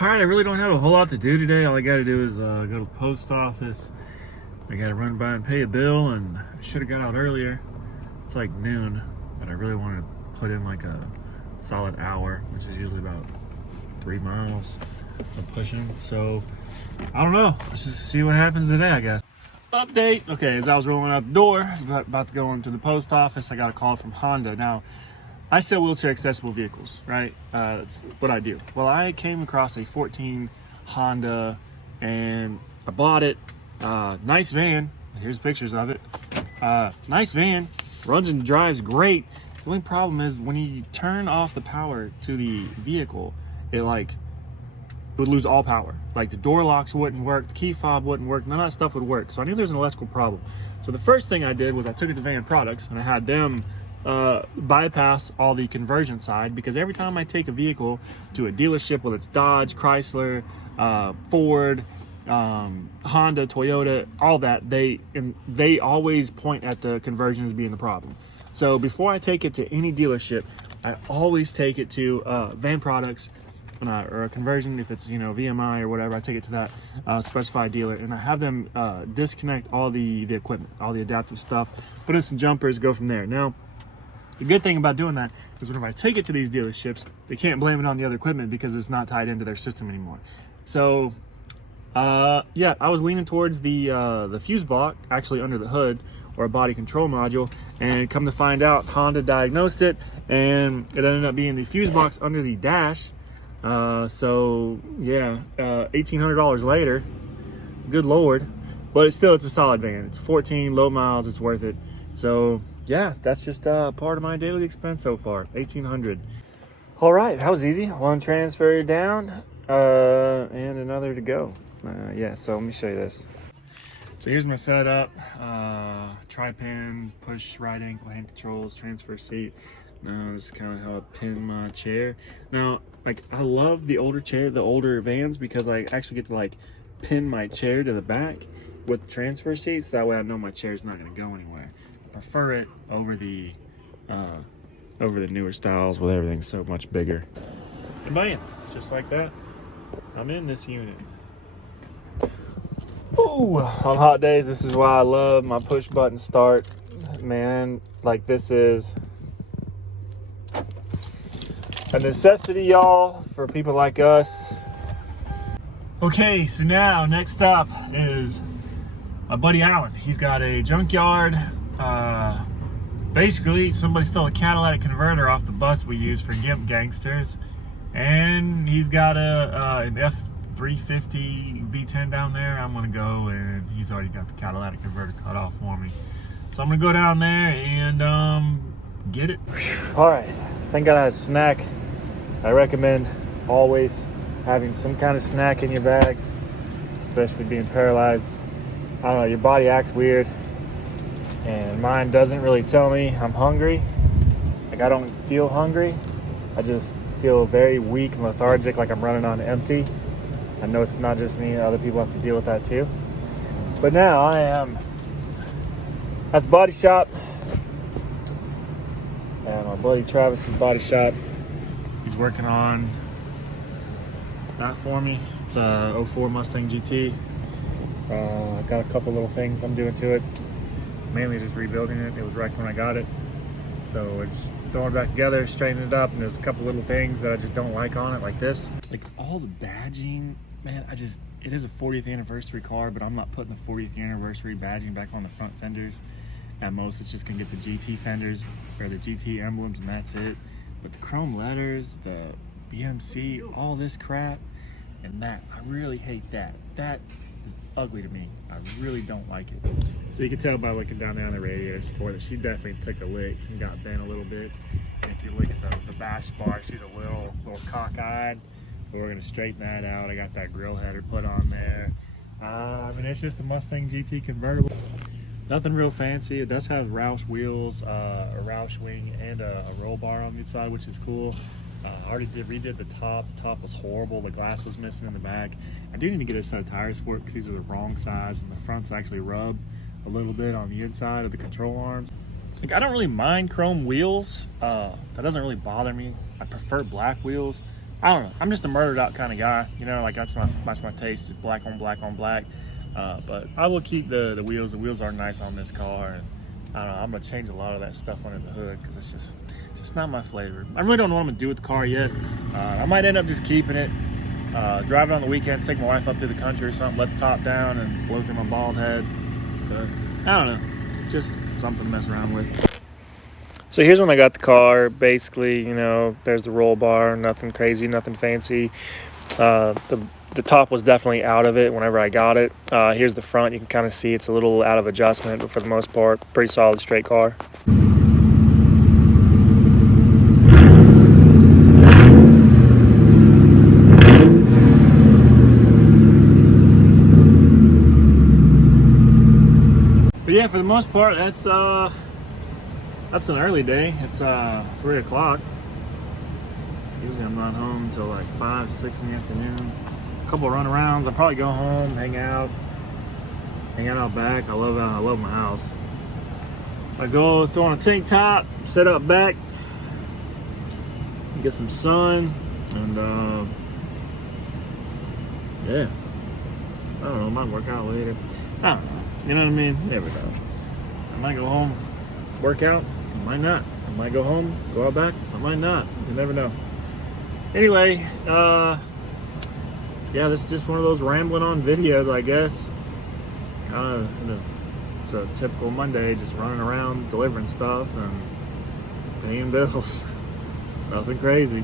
All right, I really don't have a whole lot to do today. All I got to do is go to the post office. I got to run by and pay a bill, and I should have got out earlier. It's like noon, but I really want to put in like a solid hour, which is usually about 3 miles of pushing. So I don't know. Let's just see what happens today, I guess. Update. Okay, as I was rolling out the door, about to go into the post office, I got a call from Honda. Now, I sell wheelchair accessible vehicles, right? That's what I do. Well, I came across a 14 Honda and I bought it. Nice van. Here's pictures of it. Nice van. Runs and drives great. The only problem is when you turn off the power to the vehicle, it would lose all power. Like the door locks wouldn't work, the key fob wouldn't work, none of that stuff would work. So I knew there was an electrical problem. So the first thing I did was I took it to Van Products and I had them bypass all the conversion side, because every time I take a vehicle to a dealership, whether it's Dodge, Chrysler, Ford, Honda, Toyota, all that, they always point at the conversion as being the problem. So before I take it to any dealership, I always take it to Van Products or a conversion. If it's VMI or whatever, I take it to that specified dealer and I have them disconnect all the equipment, all the adaptive stuff, put in some jumpers, go from there. Now, the good thing about doing that is whenever I take it to these dealerships, they can't blame it on the other equipment because it's not tied into their system anymore. So, yeah, I was leaning towards the fuse block, actually under the hood, or a body control module, and come to find out, Honda diagnosed it, and it ended up being the fuse box under the dash. So, yeah, $1,800 later, good Lord, but it's a solid van. It's 14, low miles, it's worth it. So, yeah, that's just part of my daily expense so far, $1,800. All right, that was easy. One transfer down, and another to go. Yeah, so let me show you this. So here's my setup: tri-pan, push right ankle, hand controls, transfer seat. Now this is kind of how I pin my chair. Now, I love the older vans, because I actually get to pin my chair to the back with the transfer seats. That way I know my chair's not going to go anywhere. Prefer it over the newer styles with everything so much bigger. And bam, just like that, I'm in this unit. Ooh, on hot days, this is why I love my push button start, man. This is a necessity, y'all, for people like us. Okay, so now next up is my buddy Alan. He's got a junkyard. Basically, somebody stole a catalytic converter off the bus we use for Gimp Gangsters, and he's got an F350 V10 down there. I'm gonna go, and he's already got the catalytic converter cut off for me. So I'm gonna go down there and get it. All right, thank God I had a snack. I recommend always having some kind of snack in your bags, especially being paralyzed. I don't know, your body acts weird, and mine doesn't really tell me I'm hungry. I don't feel hungry. I just feel very weak and lethargic, like I'm running on empty. I know it's not just me, other people have to deal with that too. But now I am at the body shop, and my buddy Travis's body shop. He's working on that for me. It's a 04 Mustang GT. I got a couple little things I'm doing to it. Mainly just rebuilding it. It was wrecked when I got it. So we're just throwing it back together, straightening it up, and there's a couple little things that I just don't like on it, like this. All the badging, man, it is a 40th anniversary car, but I'm not putting the 40th anniversary badging back on the front fenders. At most, it's just gonna get the GT fenders or the GT emblems, and that's it. But the chrome letters, the BMC, all this crap, and that, I really hate that. That is ugly to me. I really don't like it. So you can tell by looking down there on the radiator support that she definitely took a lick and got bent a little bit. And if you look at the bash bar, she's a little cockeyed. But we're gonna straighten that out. I got that grill header put on there. I mean, it's just a Mustang GT convertible. Nothing real fancy. It does have Roush wheels, a Roush wing, and a roll bar on the inside, which is cool. I already redid the top. The top was horrible. The glass was missing in the back. I do need to get a set of tires for it because these are the wrong size, and the front's actually rubbed a little bit on the inside of the control arms. I don't really mind chrome wheels. That doesn't really bother me. I prefer black wheels, I don't know. I'm just a murdered out kind of guy, you know. Like that's my taste, is black on black on black. But I will keep the wheels. The wheels are nice on this car, and I don't know. I'm gonna change a lot of that stuff under the hood because it's just not my flavor. I really don't know what I'm gonna do with the car yet. I might end up just keeping it, driving on the weekends, take my wife up to the country or something, let the top down, and blow through my bald head. But I don't know. Just something to mess around with. So here's when I got the car. Basically, you know, there's the roll bar, nothing crazy, nothing fancy. The top was definitely out of it whenever I got it. Here's the front. You can kind of see it's a little out of adjustment, but for the most part, pretty solid straight car. But yeah, for the most part, that's an early day. It's 3 o'clock. Usually I'm not home until like 5, 6 in the afternoon. A couple of runarounds. I'll probably go home, hang out out back. I love my house. I go throw on a tank top, set up back, get some sun, and yeah. I don't know, I might work out later. I don't know. You know what I mean? Never know. I might go home, work out. I might not. I might go home, go out back. I might not. You never know. Anyway, yeah, this is just one of those rambling on videos, I guess. It's a typical Monday, just running around delivering stuff and paying bills. Nothing crazy.